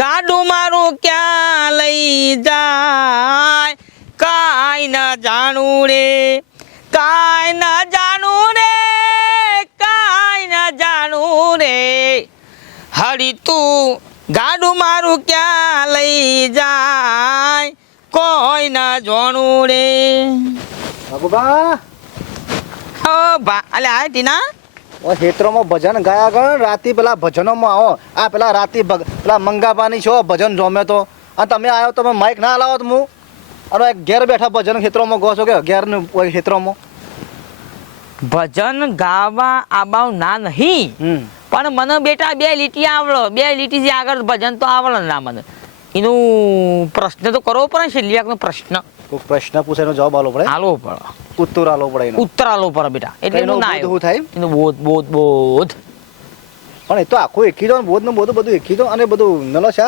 ગાડું મારું ક્યાં લઈ જાય? કાંઈ ન જાણું રે કાંઈ ન જાણું રે કાંઈ ન જાણું રે. હરી તું ગાડું મારું ક્યાં લઈ જાય? કોઈ ન જોણું રે. બાબુબા. ઓ બા અલ્યા ટીના? ઓ ભજન ગાયા ગણ રાતે પેલા ભજનોમાં આવો. આ પેલા રાતે પેલા મંગાબાની છો ભજન જોમે તો. અને તમે આવ્યો તમે માઇક ના લાવો તો હું અને ઘેર બેઠા ભજન ક્ષેત્રોમાં ગો છો કે ઘેરનું ક્ષેત્રોમાં ભજન ગાવા આબાવ ના નહીં. પણ મને બેટા બે લીટી આવડો. બે લીટી આગળ ભજન તો આવડે ના મને. એનું પ્રશ્ન તો કરવો પડે ને છેલ્લીનો પ્રશ્ન. કોઈ પ્રશ્ન પૂછે એનો જવાબ આલો પડે. આલો પડે. ઉત્તર આલો પડે એનો. ઉત્તર આલો પડે બેટા. એટલે એનો બોધ. થાય? એનો બોધ બોધ બોધ. પણ એ તો આખું એકી દો બોધનું બોધ બધું એકી દો અને બધું નલો છે.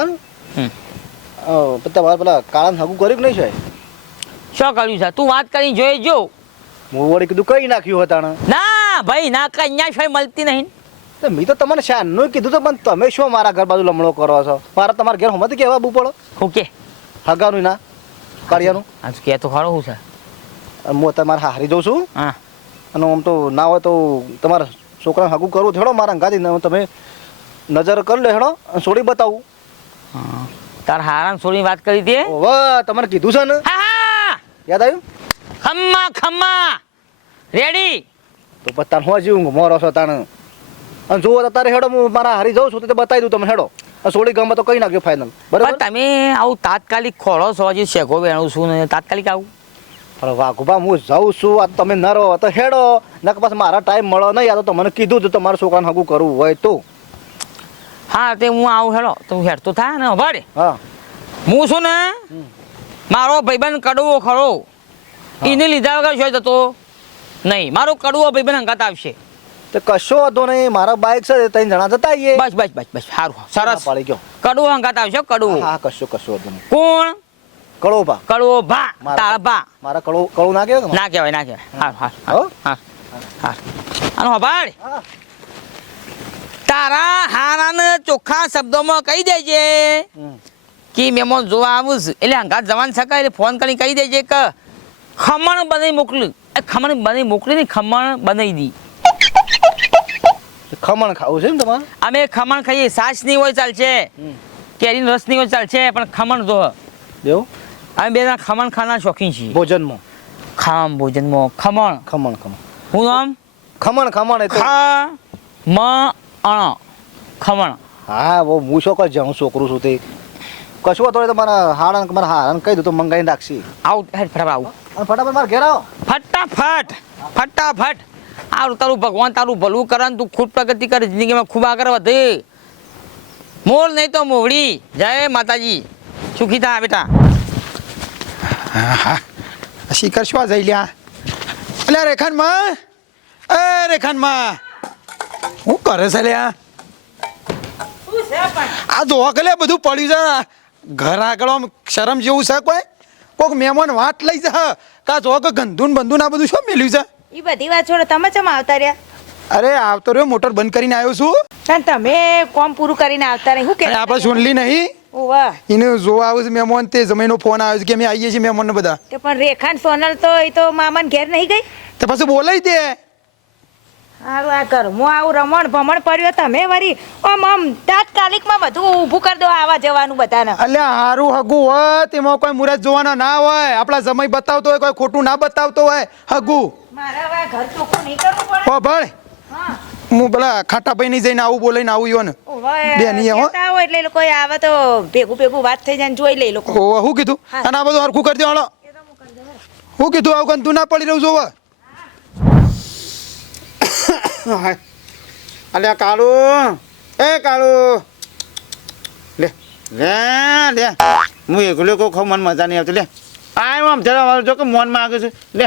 તમારે પેલા કાળા હગું કર્યું કે નહીં છે શું કર્યું છે? તું વાત કરી જોઈ જો. હું વળી કીધું કઈ નાખ્યું હતા ના ભાઈ ના કન્યા છે મળતી નહીં. મેં તો તમને શાનનું કીધું તો પણ તમે શું મારા ઘર બાજુ લમણો કરો છો? મારા તમારા ઘેર હમણાં કેવા બુ પડો. ઓકે હગાનું ના. કાળિયાનું આ તો કે તો ખરો હું છે. હું તમારે હારી જઉં છું. હા. અને આમ તો ના હોય તો તમારા છોકરાને હગું કરવું હેડો મારા ગાદી તમે નજર કરી લે હેડો અને છોડી બતાવું. હા. તાર હારામ છોડીને વાત કરી દે. વાહ તમને કીધું છે ને? યાદ આવ્યું? ખમ્મા ખમ્મા. રેડી તો પછી તાર હું જીવું મોરો છો તાણ. અને જુઓ તારે હેડો હું મારા હારી જાઉં છું તો બતાવી દઉં તમે હેડો. અને ગામમાં ગમે તો કઈ નાખ્યો ફાઇનલ બરાબર? તમે આવું તાત્કાલિક ખોળો છો હજી શેખો વેણું છું ને તાત્કાલિક આવું. પણ વાઘુભા હું જાઉં છું આ તમે ન રહો તો હેડો. નક પછી મારા ટાઈમ મળો નહીં આ તો તમને કીધું તો તમારા છોકરાને હગું કરવું હોય તો. હા તે હું આવું હેડો તો હેડતો થાય ને હભાડે હા. હું છું ને. મારો ભાઈબંધ કડવો ખરો. એને લીધા વગર શું જતો? નહીં મારો કડવો ભાઈબંધ અંગાત આવશે. તો કશો વાંધો નહીં મારા બાઇક છે ત્રણ જણા જતા આવીએ. બસ બસ બસ બસ સારું સરસ. પાડી ગયો? કડવો હંગાત આવશો કડવો. હા કશો કશો વાંધો નહીં. કોણ? કળો ભા કડવો ભા તારા ભા મારા કળો કળું ના કહેવાય ના કહેવાય ના કહેવાય. હા. હા હા હા? હાર આનો હબાડ હા. તારા હારાને ચોખ્ખા શબ્દોમાં કહી દેજે. કે મહેમાન જોવા આવું છું. એટલે હંગાત જવાન શકાય એટલે ફોન કરીને કહી દેજે કે ખમણ બનાવી મોકલી એ ખમણ બનાવી મોકલી ને ખમણ બનાવી દી. ખમણ ખાવું છે ને તમારે? અમે ખમણ ખાઈએ. સાસની હોય ચાલશે. કેરીનો રસની હોય ચાલશે પણ ખમણ જો. દેવું અમે બે જણા ખમણ ખાના શોખીન છીએ. ભોજનમાં? ખામ ભોજનમાં. ખમણ. ખમણ ખમણ. હું નામ? ખમણ ખમણ ખા મ અણ ખમણ. હા બહુ હું છોકર છે. હું છોકરું છું તે. કશું તો મારા હાડા મારા હારાને કહી દઉં તો મંગાઈને રાખશી. આવું ફટાફટ આવું ફટાફટ મારા ઘેર આવો. ફટાફટ. ફટાફટ. આ તારું ભગવાન તારું ભલું કરે તું ખૂબ પ્રગતિ કરે, જિંદગીમાં ખૂબ આગળ વધે. મોર નહીં તો મોવડી. જય માતાજી. સુખી થા બેટા. શિખર શું જઈ લ્યા. અલ્યા, રેખાનમાં? એ, રેખાનમાં. હું કરે છે લ્યા? આ જોવા કે લ્યા બધું પડ્યું છે. ઘર આગળ આમ શરમ જેવું છે કોઈ? કોઈક મહેમાન વાટ લઈ જા. કા જો કે ગંધુન બંધુન આ બધું શું મેલ્યું છે? એ બધી વાત છોડો તમે ચમ આવતા રહ્યા? અરે આવતો રહ્યો મોટર બંધ કરીને આવ્યો છું. કારણ તમે કોમ પૂરું કરીને આવતા રહી હું કે આપણે સુનલી નહીં. વાહ એને જોવા આવ્યું છે મહેમાન તે જમીનો ફોન આવ્યો છે કે અમે આવીએ છીએ મહેમાન બધા. તે પણ રેખાન સોનલ તો એ તો મામાન ઘેર નહીં ગઈ? તો પછી બોલાઈ દે હારું આ કર. હું આવું રમણ ભમણ પડ્યો તમે વળી આમ આમ તાત્કાલિકમાં બધું ઊભું કરી દો આવા જવાનું બધાને. અલ્યા હારું હગું હોય તેમાં કોઈ મુરત જોવાનો ના હોય. આપણા સમય બતાવતો હોય કોઈ ખોટું ના બતાવતો હોય. હગું. હો ભાઈ હું. પેલા ખાટાભાઈ ની જઈને આવું બોલાઈને આવું યો ને બેની હો. એટલે લોકો આવે તો ભેગું ભેગું વાત થઈ જાય ને જોઈ લે એ લોકો. ઓ શું કીધું? અને આ બધું હરખું કરી દેવાળો શું કીધું આવું ના પડી રહ્યું છું હવે અલ્યા કાળુ. એ કાળુ. લે લે લે. હું એકલો કહું ખાઉં મને મજા નહીં આવતી. લે આ આમ જરા જો કે મોનમાં આગળ છે. લે.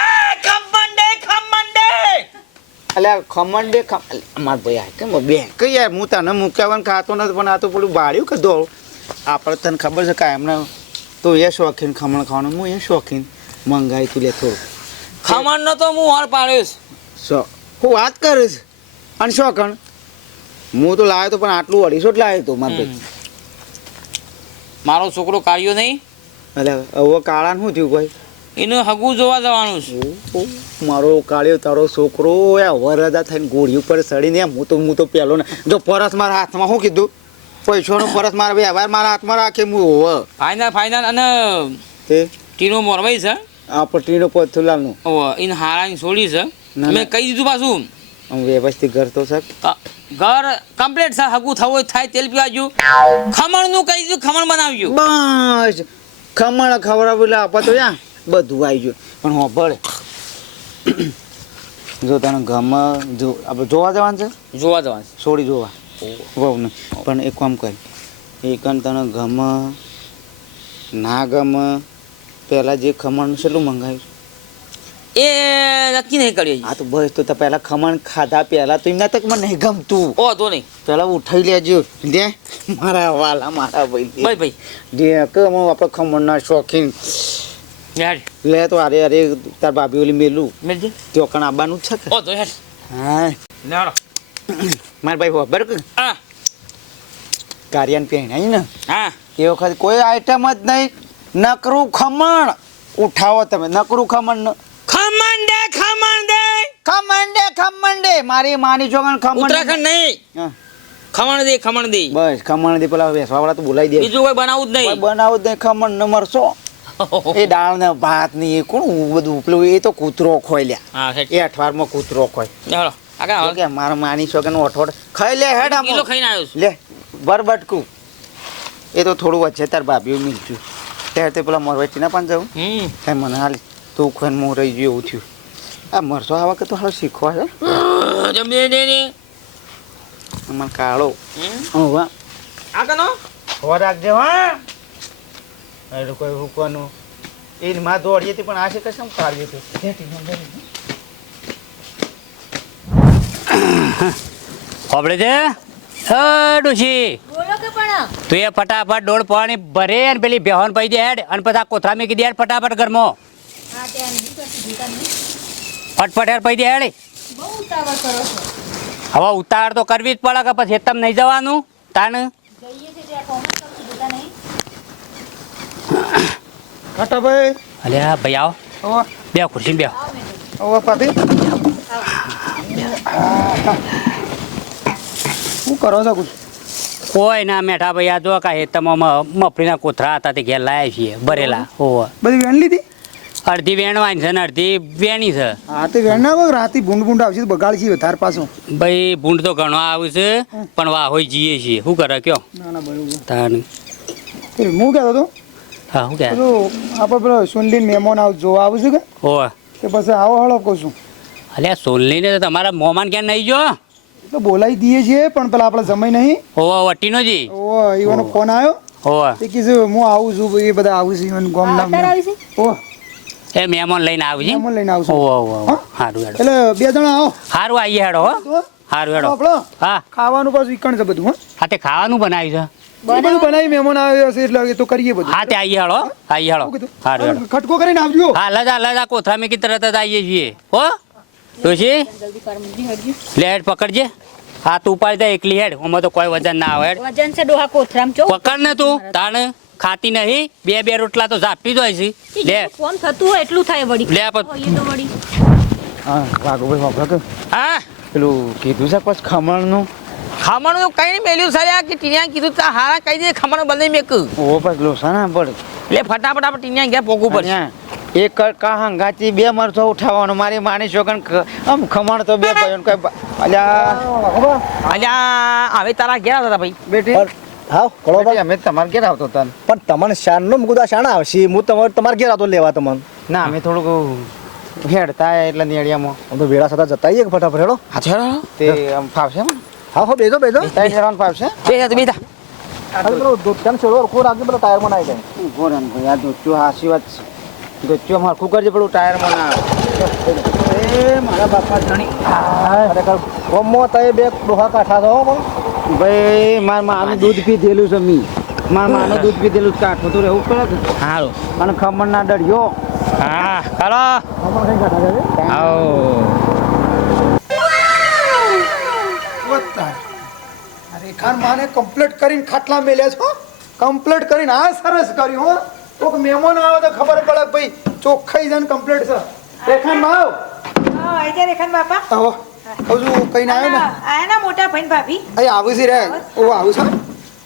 અલ્યા ખમણ બે મારા ભાઈ આ કેમ બે? કઈ યાર હું તને મૂક્યાવાનું ખાતો નથી પણ આ તો પેલું બાળ્યું કે આપણે તને ખબર છે કાંઈ એમને તો એ શોખીન ખમણ ખાવાનું હું એ શોખીન. મંગાવી તું લે થોડું ખમણ નો તો હું હોર પાડ્યો છે. સો હું વાત કરીશ અને શોખણ હું તો લાવ્યો તો પણ આટલું અઢીસો જ લાવ્યો તો મારા ભાઈ. મારો છોકરો કાઢ્યો નહીં? એટલે હવે કાળાને શું થયું ભાઈ? એનું હગું જોવા જવાનું છે. મારો કાળિયો તારો છોકરો એ વરદા થઈને ગોળી ઉપર સડીને એમ હું તો હું તો પહેલો ને જો પરસ મારા હાથમાં શું કીધું પૈસાનો પરસ મારા વ્યવહાર મારા હાથમાં રાખે હું હોવ. ફાઇનલ ફાઇનલ અને તે? ટીનો મોરવાઈ છે? આ પર પટરીનો પથુલાલનું. ઓ એને હારાની છોડી છે. મેં કહી દીધું પાછું. વ્યવસ્થિત ઘર તો સર ઘર કમ્પ્લીટ છે હગું થવું હોય થાય તેલ પીવાજુ ખમણનું કહી દીધું ખમણ બનાવ્યું બસ ખમણ ખવડાવ્યું એટલે આપા તો યા. બધું આવી ગયું. પણ હો ભળે જો તને ગમે જો આપણે જોવા જવાનું છે? જોવા જવાનું છે. છોડી જોવા. વહુને પણ એક કામ કર. એકન તને ગમે ના ગમે પહેલાં જે ખમણ છેલ્લું મંગાવ્યું? એ નક્કી નહીં કર્યું આ તો બસ તો પહેલાં ખમણ ખાધા પહેલાં તો એમના તક મને નહીં ગમતું. ઓ તો નહીં. પહેલાં ઉઠાઈ લેજો. દે મારા વાલા મારા ભાઈ. ભાઈ ભાઈ. દે કે હું આપણે ખમણના શોખીન. લે તો અરે અરે તાર ભાભી ઓલી મેલું. મેલજે. તો કણ આવવાનું જ છે કે? ઓ તો હેડ હા. લેડો માર ભાઈ ખબર કે? હા. કાર્યાન પહેણાય ને? હા. એ વખત કોઈ આઈટમ જ નહીં. નકરું ખમણ. ઉઠાવો તમે. નકરું ખમણ ખમણ દે ખમણ દે. ખમણ દે ખમણ દે. મારી માની જોગણ ખમણ ઉત્તરાખંડ નહીં. ખમણ દે ખમણ દે. બસ ખમણ દે પેલા બેસવા વાળા તો બોલાવી દે. બીજું કોઈ બનાવું જ નહીં. બનાવું જ નહીં. ખમણ ન મરશો. એ દાળ ને ભાત ને એ કોણ બધું પેલું એ તો કૂતરો ખોઈ લ્યા હા એ અઠવારમાં કૂતરો ખોય. કે મારા માની છો કે અઠવાડ ખાઈ લે હેડ કિલો ખાઈને આવ્યો લે બરબટકું એ તો થોડું વચ્ચે તાર ભાભી મીઠું ત્યારે તે પેલા મોરવાચી ના પણ જવું કઈ મને હાલ તું ખાઈને હું રહી ગયું એવું થયું આ મરસો આ વખત તો હાલ શીખવા છે અમારે કાળો. હા હોવા આગળ નો હવા રાખજે હા એટલે કોઈ રૂકવાનું એ માં દોડી હતી પણ આ છે કશમ કાઢી હતી? હોબળે છે? અ બોલો કે પણ. તું એ ફટાફટ ડોળ પાણી ભરે અને પેલી બેહોન પૈ દે હેડ અને પછી આ કોથળા દે હેડ ફટાફટ ઘરમાં. ફટફટ હેડ પૈ દે હેડ. બહુ ઉતાવળ હવે ઉતાર તો કરવી જ પડે કે પછી તમ નહીં જવાનું? તાણ? જઈએ છે ત્યાં કોમેન્ટ કરું છું જીતા નહીં ખાટા ભાઈ? અલ્યા ભાઈ આવો. બે ખુરશી બે આવો પાટી. શું કરો છો કુછ? કોઈ ના મેઠા ભાઈ આ જો કાંઈ તમામ મફળીના કોથરા હતા તે ઘેર લાયા છીએ ભરેલા. હોવ બધી વેણ લીધી? અડધી વેણવાની છે ને અડધી વેણી છે. હા તે વેણ ના રાતે ભૂંડ ભૂંડ આવશે બગાડ છે વધારે પાછું. ભાઈ ભૂંડ તો ઘણો આવે છે પણ વાહ હોય જઈએ છીએ. શું કરે કયો? ના ના બરોબર. તાર હું કહેતો હતો હા હું કે? આપણે પેલો સુનલીન મહેમાન આવ જોવા આવું છું કે? હોવ. તે પછી આવો હળો કહું છું. અલ્યા સોલની ને તો તમારા મોમાન ક્યાં નહીં જો? તો બોલાવી દઈએ છીએ પણ પેલા આપણે જમાઈ નહીં. હોવ વટીનો જી. ઓનો ઈવાનો ફોન આવ્યો હોવ. તે કીધું હું આવું છું એ બધા આવું છું ઈવન ગોમ નામ અત્યારે છે? ઓ એ મહેમાન લઈને આવજી મહેમાન લઈને આવશું. હોવ હોવ સારું હેડો. એટલે બે જણા આવો. સારું આવીએ હેડો હો. સારું હેડો. આપણો હા. ખાવાનું પાછું ઈકણ છે બધું હા તે ખાવાનું બનાવ્યું છે. બધું બનાવી મહેમાન આવ્યો છે એટલે એ તો કરીએ બધું. હા તે આઈ હાળો આઈ હાળો કીધું? ખટકો કરીને આવજો. હા લજા લજા કોથળા મેકી તરત જ આવીએ છીએ. હો ડોશી જલ્દી કર મુજી હડજી લે હેડ પકડજે. હા તું ઉપાડી દે એકલી હેડ. આમાં તો કોઈ વજન ના આવે વજન છે ડોહા કોથરામ ચો. પકડ ને તું તાણ ખાતી નહીં. બે બે રોટલા તો ઝાપી જ હોય છે. લે. ફોન થતું હોય એટલું થાય વળી. લે પણ હા વાઘુભાઈ વાપરા કે હા? પેલું કીધું છે પછી ખમણનું. ખમણનું કઈ નહીં મેલ્યું સાલ્યા કે ટીનિયા કીધું તા હારા કઈ દે ખાવાનું બંધ મેક ઓ પછી લોસા ના પડે એટલે ફટાફટ આપણે ટીનિયા ગયા પોગવું પડશે. એક કા હંગાતી બે મરચો ઉઠાવવાનો મારી માની છોકન આમ ખમણ તો બે ભાઈઓને કઈ અલ્યા. અલ્યા હવે તારા ઘેર આવતા હતા ભાઈ. બેટી? હા કળો ભાઈ. અમે તમારે ઘેર આવતો તન પણ તમને શાનનો મુકુદા શાણા આવશે હું તમારે તમારે ઘેર આવતો લેવા તમને. ના અમે થોડુંક હેડતા એટલે નેડિયામાં. તો વેળા સાથે જતા આવીએ ફટાફટ હેડો. તે આમ ફાવશે ને હા હો બેજો બેજો ત્રણ જણાને ફાવશે બેઠા તું બેઠા. પેલો દૂધ કેમ છેડો ખોર આગળ પેલો ટાયરમાં નાખી જાય. ઊભો ને ભાઈ આ દોસ્તો હાસી વાત છે. ગચ્ચો હરખું કરજે પેલું ટાયરમાં ના આવે. એ મારા બાપા ધણી. ખરેખર. ગમો તય બે ડોહા કાઠા છો ભાઈ મારા માનું દૂધ પીધેલું છે મી. મારા માનું દૂધ પીધેલું છે કાઠું. તો રહેવું પડે સારું અને ખમણ ના ડળ્યો હા હાલો. ખમણ કઈ કાઠા આવો. અરે માને કમ્પ્લીટ કરીને ખાટલા મેલ્યા છો કમ્પ્લીટ કરીને આ સરસ કર્યું હો. કોક મહેમાન આવે તો ખબર પડે ભાઈ ચોખ્ખાઈ જન કમ્પ્લીટ છે. રેખાનમાં આવ. હા આઈ જા રેખાન બાપા. આવો. કહું કઈ ના આવ્યો ને આયા ના મોટા ભાઈ ભાભી. અહીં આવું છે રે. ઓ આવું છે?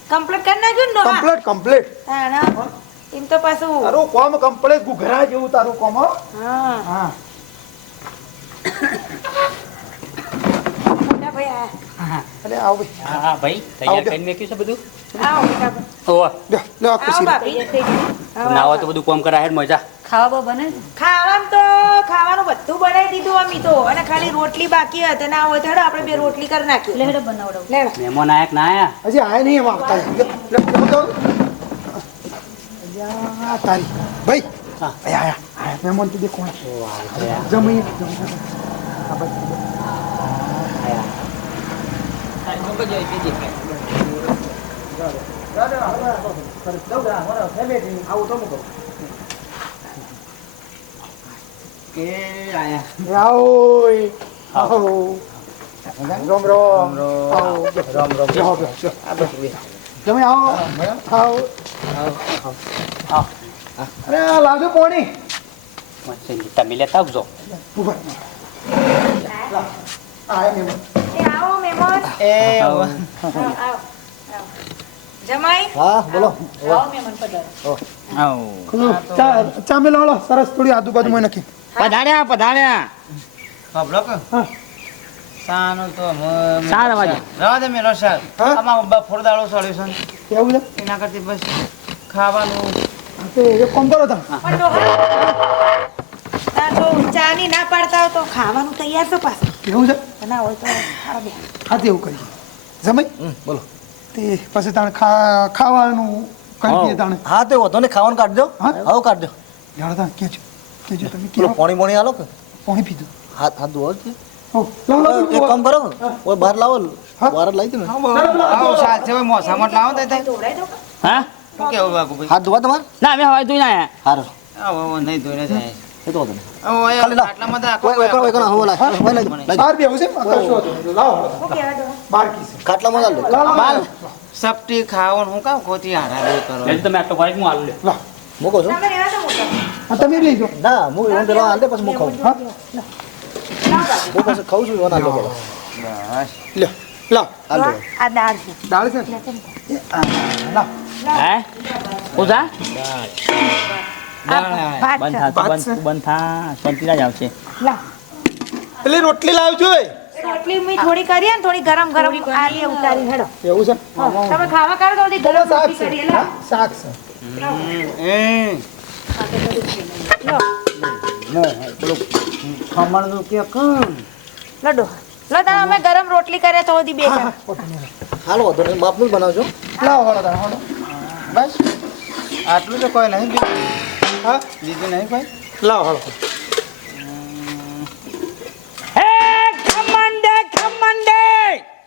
કમ્પ્લીટ કરી નાખ્યું ને? કમ્પ્લીટ કમ્પ્લીટ હા ના એમ તો પાછું તારું કોમ કમ્પ્લીટ ગુઘરા જેવું તારું કોમ હા. હા. મોટા ભાઈ આયા. એટલે આવ ભાઈ. હા હા ભાઈ તૈયાર કરીને મેક્યું છે બધું? આવો ભાઈ ઓવા લ્યો લ્યો ખુશી ભાભી તો બધું કોમ કરાય મજા. ખાવાનું તો ખાવાનું બધું બનાવી દીધું અમી તો. અને ખાલી રોટલી બાકી હતી. ના હોય તો આપણે બે રોટલી કરી નાખીએ લેડો બનાવડો. લેડો મહેમાન આયા કે ના આયા? હજી આયા નહીં એમ આવતા. લ્યો, લ્યો, લ્યો, લ્યો. અલ્યા, તારી. ભાઈ હા. આયા આયા આયા. મહેમાન તું દેખો. જમી જમી. હા, ભાઈ. એ આયા આવો એ, આવો રોમ રોમ આવો રામ રામ જાઓ, જાઓ, જાઓ. તમે આવો આવો અરે આ લાવજો પોણી મસ્ત તમે લેતા આવજો ઊભા આયા મહેમાન એ. જમાઈ? હા બોલો. આવો ખુલ્લું. ચા ચા મેલો હાલો સરસ થોડી આજુબાજુમાં નાખી. પધાર્યા પધાર્યા. ખબર કે. હા. સાનું તો સાર વાગે. રવા દે મેલો સાર આમાં બફોર દાળો સોલ્યુશન કેવું છે એના કરતી બસ ખાવાનું. હા, તે કરો તમે. પણ ડોહા ના તો ચાની ના પાડતા હોય તો ખાવાનું તૈયાર તો પાછું. કેવું છે? ના હોય તો ખાવા હા તેવું કરીએ. જમાઈ? બોલો. તે પછી તાણે ખા ખાવાનું કરી દઈએ તાણે. હા તે વધો ને ખાવાનું કાઢજો હા? આવો કાઢજો. જાણો તાણે કેજો કેજો તમે કેવો પાણી પાણી આલો કે? પાણી પીધું. હાથ હાથ ધોવો છે એક કામ કરો. ઓય બહાર લાવો. હા? બહાર લાવી દો ને. આવો સાલ છે મોસામાં લાવો દે થાય હા? શું કેવું બાપુભાઈ? હાથ ધોવા તમારે? ના અમે હવાઈ તું ના આયા. હારું. આવો નહીં ધોઈને એ તો વધો ને. આવો એ ખાલી લાવ. ઓય ઓય લાવ ઓય લાવી દો, દો. બહાર બેવું છે કશું નહીં. લાવો હાલો. બહાર કી ખાટલામાં લાવ લો લાવ, લાવ, લાવ. સપટી ખાવાનું હું કામ ખોટી હારા કરો. લેજો તમે આટલો ભાઈ હું આલું. લે. લાવ. મૂકો છો? તમે દો હા, લઈ જો ના હું એવું પેલા હાલ દે પછી હું ખાઉં. હા. હું પછી ખાઉં છું હાલ દો પેલા લ્યો લાવ. હાલ દો આ દાળ છે. દાળ છે લાવ હે? પૂજા? ભાત બંધ થા બંધ છે. તું બંધ થા. શાંતિ જ આવશે લાવ પેલી રોટલી લાવજો. રોટલી મેં થોડી કરી ને થોડી ગરમ ગરમ આલી ઉતારી હેડો. એવું છે? તમે ખાવા કાઢો તો ગરમ શાક રોટલી છે. કરી લો શાક છે. એ લો. ખમણનું કે કમ લો લો તારે અમે ગરમ રોટલી કરે તો બે હાલો તો ને માપનું બનાવજો. લાવો હાલો તારે, હાલો. બસ. આટલું તો કોઈ નહીં હા બીજું નહીં ભાઈ. લાવ હાલો. હે ખમણ દે ખમણ દે.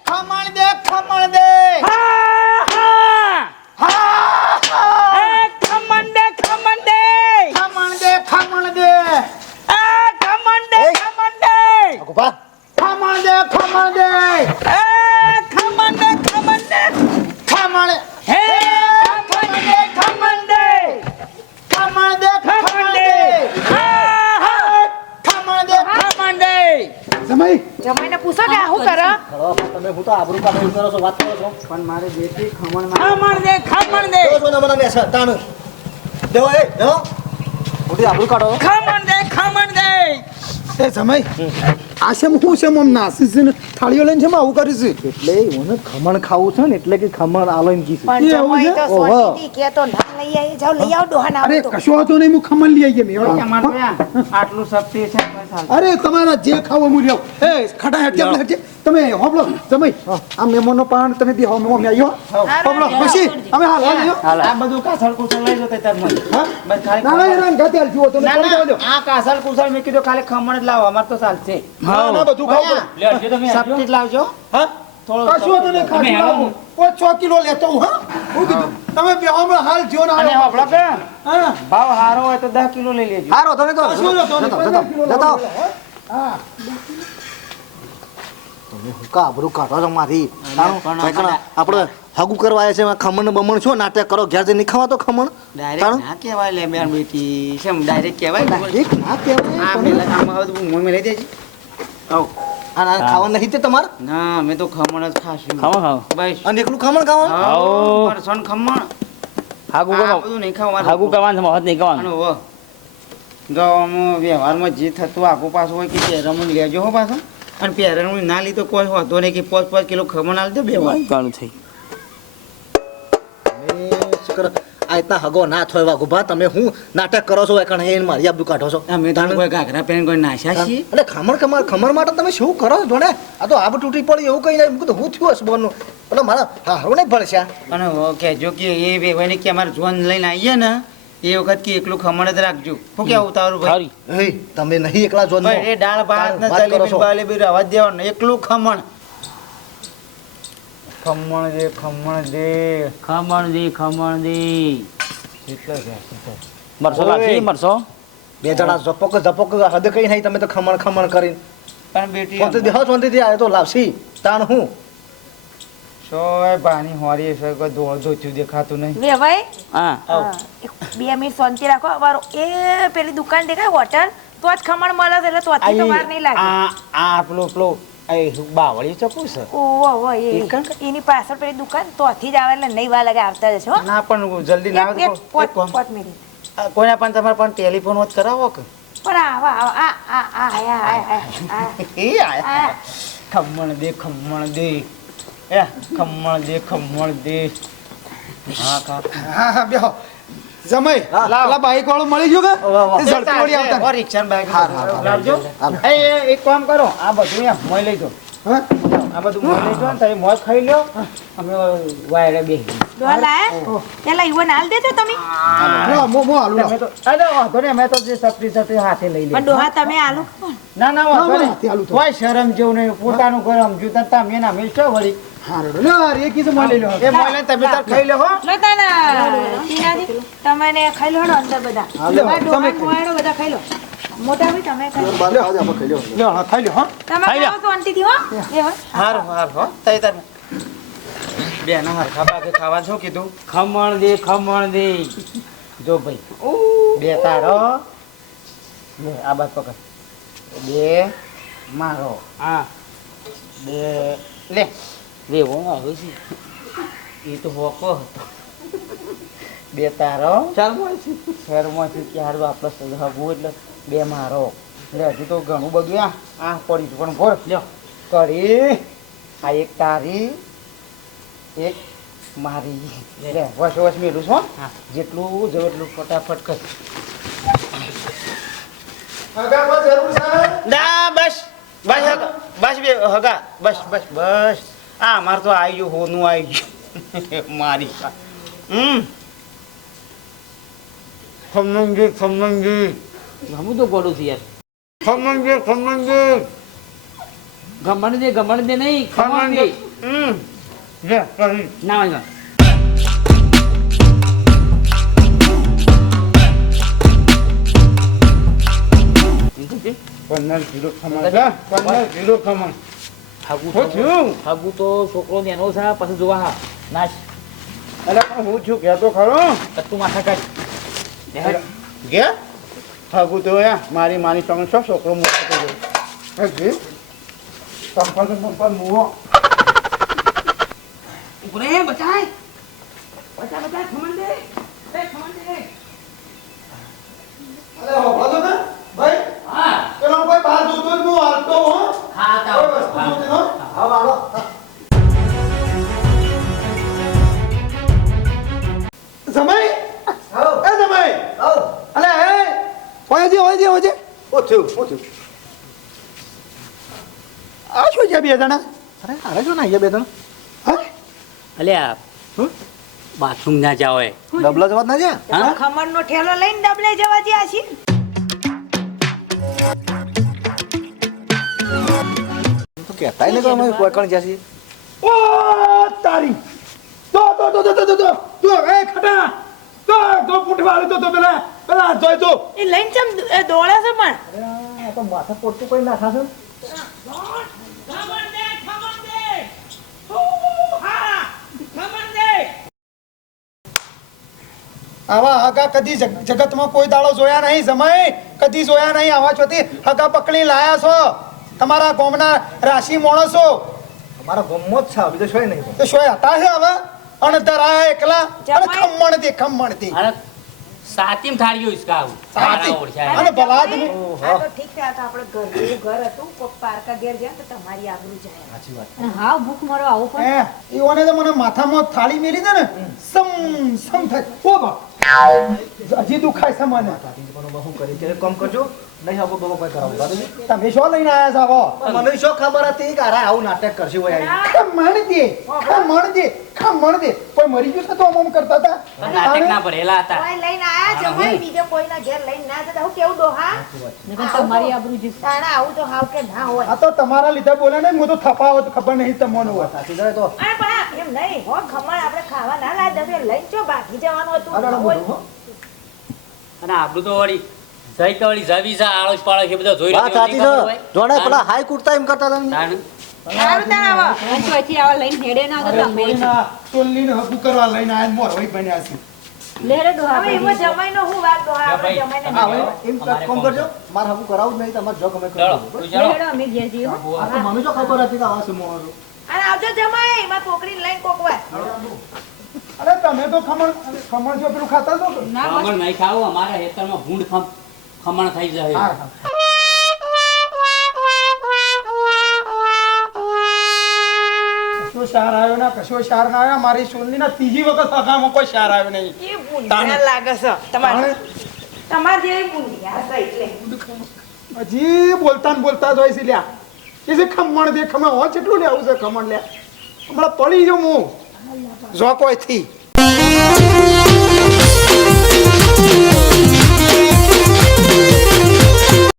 ખમણ દે ખમણ દે. હા હા હે ખમણ દે ખમણ દે ખમણ દે ખમણ દે હે ખમણ દે ખમણ દે ગોપા ખમણ દે ખમણ દે હે ખમણ દે ખમણ દે ખમણ હે ખમણ દે ખમણ દે ખમણ દે ખમણ દે હા હા ખમણ દે ખમણ દે જમાઈ જમાઈને પૂછો કે આ શું કરે ખરો, તમે હું તો આબરૂ કાઢો કરો છો વાત કરો છો. પણ મારે બેટી ખમણ ખમણ દે ખમણ દે. તો છો મને બેસે તાણ. દેવો એ દેવો. મોટી આબરૂ કાઢો. ખમણ દે ખમણ દે. એ સમય આ શેમ હું શેમ આમ નાસી છે ને? થાળીઓ લઈને છે આવું કરીશ? એટલે મને ખમણ ખાવું છે ને એટલે કે ખમણ આલો એમ કીધું પણ જમાઈ તો. શાંતિથી કે તો ના લઈ આવીએ. જાઓ લઈ આવો ડોહા અરે કશો હતો નહીં હું ખમણ લઈ આવીએ મેળો આટલું સસ્તી છે અરે તમારા જે ખાવો હું લ્યો એ ખડા હેઠે આપણે હેઠે તમે હોબળો જમાઈ આ મેમોનો પાન તમે બી હોમે હોમે આવ્યો હોબળો પછી અમે હાલ હાલ આ બધું કાસળ કુસળ લઈ જતો તાર મને. હા? બસ ખાલી ના ના એના ગાતે હાલ જુઓ તમે ના જાવ આ કાસળ કુસળ મેં કીધું ખાલી ખમણ જ લાવો અમાર તો ચાલશે ના ના બધું ખાવું પડે. સસ્તી જ લાવજો. હા? કશું હતું નહીં ખાધું લાવું. ઓ છ કિલો લેતો હું હા? હું કીધું તમે બે હમણાં હાલ જ્યો ને અને હાલ. કે? હા. ભાવ સારો હોય તો દસ કિલો લઈ લેજો. હારો તમે તો કશું જતો, જતો, કિલો જતો. લાવો. હા. તમે હું આબરૂ કાઢો છો મારી? આપણે હગું કરવા આવ્યા છે એમાં ખમણ બમણ છો? નાટક કરો ઘેર જઈને ખાવા તો ખમણ? ડાયરેક્ટ? ના કહેવાય લે બેન બેટી. કેમ ડાયરેક્ટ કહેવાય? ના કહેવાય આ. મેલા આમાં હવે મોં મેં લઈ દેજે આવ. અને આ ખાવા નહીં તે તમારે? ના અમે તો ખમણ જ ખાશું. ખાવા ખાવા બસ. અને એકલું ખમણ ખાવા આવો. પરસોન ખમણ. હાગુ આ બધું નહીં ખાવાનું. હાગુ કરવાનું છે મહત નહીં ખાવાનું. અને હો. ગામમાં વ્યવહારમાં જે થતું આગુ પાછું હોય કે પહેરણું લેજો હો પાછું. અને પહેરણું ના લીધો કોઈ હોતો નહીં કે પાંચ પાંચ કિલો ખમણ આલજો બે વાર. ઘણું થઈ. એ શુક્ર. આ હગો ના થાય ગુભા. તમે હું નાટક કરો છો એકણ એ મારી આબરૂ કાઢો છો. અમે તો કોઈ ઘાઘરા પહેરીને કોઈ નાશા છીએ. એટલે ખમણ ખમણ ખમણ માટે તમે શું કરો છો જોડે આ તો આબ તૂટી પડી એવું કઈ નહીં. મેં કીધું હું થયું હશે બોલનું એટલે મારા હારો નહીં ભળશે અને ઓકે જો કે એ વેવાઈને કે અમારે જોન લઈને આવીએ ને એ વખત કે એકલું ખમણ જ રાખજો. કે કેવું તારું ભાઈ? તમે નહીં એકલા જોન એ દાળ ભાત ને. જલેબી બાલેબી રવા દેવા દેવાનું. એકલું ખમણ. ખમણ દે ખમણ દે. ખમણ દે ખમણ દે. એટલે છે મરસો ઓય. મરસો? બે જણા ઝપક ઝપક હદ કઈ નહીં તમે તો ખમણ ખમણ કરીને. પણ બેટી શાંતિ દેહો શાંતિથી આવે તો લાવશી. તાણ હું? સોય પાણી હોરી છે કોઈ દોડ દોચ્યું દેખાતું નહીં. લે ભાઈ. હા. બે મિનિટ શાંતિ રાખો. અમારો એ પેલી દુકાન દેખાય હોટલ? તો જ ખમણ મળે એટલે ત્યાંથી તો વાર નહીં લાગે. આ આ પેલો પેલો એ બાવળી ચકું છે. ઓહો એ એની પાછળ પેલી દુકાન ત્યાંથી જ આવે એટલે નહીં વાર લાગે આવતા જ હો. ના પણ જલ્દી ના આવે તો કોઈના પણ તમારે પણ ટેલિફોન વાત કરાવો કે? પણ આવા આવા આ આ આ આ આયા આયા એ આયા. આયા ખમણ દે ખમણ દે. એ ખમણ દે ખમણ દે. હા કાકા હા હા બેહો. જમાઈ લાવ. પેલા બાઈક વાળો મળી ગયો કે? ઝડપી વળી આવતા. રિક્ષા રિક્ષાની બાઈક હાર, હાર, હાર. લાવજો. એ એ, એક કામ કરો આ બધું એમ મોય લઈ જાઓ હા? આ બધું મોય લઈ જાઓ ને તમે મોજ ખાઈ લ્યો. અમે વાયરે બે ડોહા પેલા ઈવન હાલ દેજો તમે. લો, મો મો હાલું તમે તો અરે વાંધો ને અમે તો જે સપરી સપરી હાથે લઈ પણ ડોહા તમે હાલો. ના ના વાંધો ને. કોઈ શરમ જેવું નહીં. પોતાનું ઘર સમજ્યું તો તમે ના મેં શું વળી. હા રેડો હાર આ રે કીધું મળી લો. એ મોય લઈને તમે તાર ખાઈ લો હો. લો તાના. ટીનાજી તમે ખાઈ લો હેડો અંદર બધા. લો, તમારા ડોહા તમે મોયાડો બધા ખાઈ લો. મોટા ભાઈ તમે ખાઈ લો. ખાઈ લો. હારું હારું હો. તઈ તાર. બે ના હરખા બાકી ખાવા શું કીધું? ખમણ દે ખમણ દે. જો ભાઈ. બે તારો બે આ બાદ પકડ. બે મારો. હા. બે લે. રેવો આવે છે. એ તો હોકો હતો. બે તારો. છે. શહેરમાંથી ક્યારે આપણે સજાવું એટલે બે મારો. એટલે હજુ તો ઘણું બધું આ પડી પણ ભોર લ્યો. કરી. આ એક તારી એક મારી. એટલે વસ વસ મેળું છું હો. જેટલું જો એટલું ફટાફટ કર. બસ કોઈ જરૂર છે? ના બસ. બસ બસ બે હગા. બસ બસ બસ. આ અમારે તો આવી ગયું હોનું આવી ગયું. મારી. હમ. ખમનંગી ખમનંગી ગમું તો ગોડું છું યાર. ખમનંગી ખમનંગી ગમણ દે ગમણ દે નહીં ખમણ દે હમ. લે કરી. ના વાંધો પંદર કિલો ખમણ. પંદર કિલો ખમણ. હાગુ થયું હાગુ તો છોકરો નેનો છે પછી જોવા હા. નાશ. અરે પણ હું છું કહેતો ખરો. તું માથા કાઢ. ગે હાગું તો એ મારી માની સામે છો છોકરો મોટો થઈ ગયો. હજી ઉપરે બચાય. બચા બચા ખમણ દે. એ ખમણ દે. અરે હા પાંચ ઉપર હું શું છે બે જણા? અરે આરે જો ના બે જણા? હા? અલ્યા હું? બાથરૂમ ના જાવ ડબલા જવા ના જા ખમણ નો ઠેલો લઈને ડબલે જવા જ્યાં છીએ. તો કહેતાય નહીં કે અમે કોઈકણ જ્યાં છીએ. ઓ તારી. તો તો તો તો તો તો તો. એ ખટા. તો તો પૂઠવાળી તો તો પેલા પેલા જોઈ તો. એ લઈને ચમ એ દોડે છે પણ. આ તો માથા પોટતું કોઈ ના થશે આવા હગા કદી જગ- જગતમાં કોઈ દાડો જોયા નહીં સમય? કદી જોયા નહીં? આવા ચોથી હગા પકડી લાયા છો? તમારા ગામના રાશિ માણસો. અમારા ગમો જ છે બીજો શોય નહીં. તો શોય હતા છે હવે? અણધરા એકલા. અને ખમણતી ખમણ દે ખમણ દે અરે સાતીમ. થાળીઓ ઇસકા આવું સાતી. અને ભલા આદમી. આ તો ઠીક છે આ તો આપણે ઘર ઘર હતું. કોક પારકા ઘેર ગયા તો તમારી આબરૂ જાય. સાચી વાત. હા ભૂખ મરો આવો પણ. એ ઓને તો મને માથામાં થાળી મેલી દે ને સમ સમ થાય. ઓ બા હજી દુખાય છે મને. પણ બહુ કરી. કે કામ કરજો? નહીં હવે બહુ કોઈ કરાવું. દાદાજી તમે શું લઈને આયા છો મને શું ખબર હતી કે અરે આવું નાટક કરશે હોય આઈ ખમણ દે ખમણ દે ખમણ દે. કોઈ મરી ગયું છે તો આમ આમ કરતા હતા? નાટકના ભરેલા હતા. કોઈ લઈને આયા જમાઈ બીજો કોઈના ઘેર લઈને ના જતા. હું કેવું ડોહા? નકર તમારી આબરૂ જશે તાણા આવું તો હાવ કે ના હોય. આ તો તમારા લીધે બોલે ને હું તો થપાવત ખબર નહીં તમને હોય. સાચી જાય તો અરે પણ એમ નહીં હો ખમણ આપણે ખાવા ના લાય દબે લઈને જો બાકી જવાનું હતું. અને આપણું તો વળી જઈ જાવીસા આળસ પાળસ એ બધો જોઈ વાત સાચી છે. જોણે પેલા હાઈ કુર્તા એમ કરતા હતા સારું તાણ આવો. તો અહીંથી આવા લઈને હેડે ના કરતા કોઈના ટોલીને હકુ કરવા લઈને આજ મોર હોય બન્યા છે. લેરે દો હવે એમાં જમાઈનો હું વાત દો આપણે. જમાઈને હા, હવે એમ કામ કરજો. માર હકુ કરાવું જ નહીં તમારે જો ગમે. તું ચાલો. લેડો અમે ઘેર જઈએ આ તો મને તો ખબર હતી કે આ છે મોણસો. અને આવજો જમાઈ માં કોકરી લઈને કોકવા અરે તમે તો ખમણ ખમણ જો પેલું ખાતા છો ના ખમણ નહીં ખાવ અમારા હેતરમાં ભૂંડ ખમ- ખમણ થઈ જાય. કશો શાર આવ્યો ના કશો શાર ના આવ્યો? મારી સોનલી ના ત્રીજી વખત સગામાં કોઈ શાર આવ્યો નહીં. લાગે છે. તમારે તમારે જેવી બુંદિયા છે એટલે હજી બોલતા ને બોલતા જ હોય છે લ્યા. એ જે ખમણ દે ખમણ હો કેટલું લેવું છે ખમણ લ્યા. હમણાં પડી જો હું. જો કોઈ થી.